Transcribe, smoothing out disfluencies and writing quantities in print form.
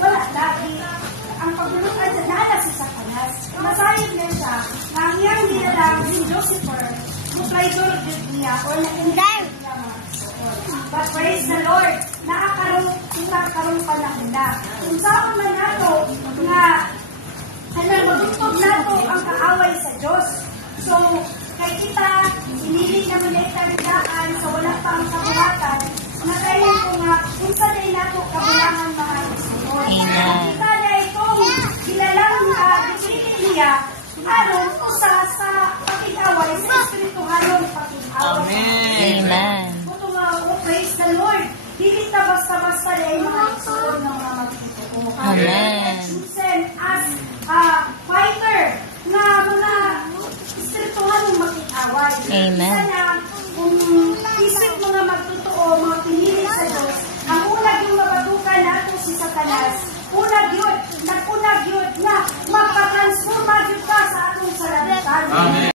wala lagi. Ang paglulukan sa nana si Satanas. Masayag niya siya, na ang iyang nilalang si Lucifer, mutraidor niya, or nakinday niya mga Panginoon. But praise the Lord, nakakaroon panahon na. Kung saan man nato, nga, magtutog nato ang kaaway sa Diyos. So, kay kita, inili naman na itagdaan sa wala pa ang kabulatan, na kayo ko nga, kung saan ay nato kabulangan mga Panginoon. Kita na itong kilalang dipilin niya, aron usa sa pakig-away, sa espirituhalong pakig-away. Amen. Ito nga, praise the Lord. Dili ta basta-basta ay mga igsoon ng mga magtutoo. Amen. Chosen as fighter na mga espirituhalong makikaway. Amen. Isa na, kung isip mga magtutoo, mga pinili sa Diyos, ang una yung mabatukan nato si Satanas,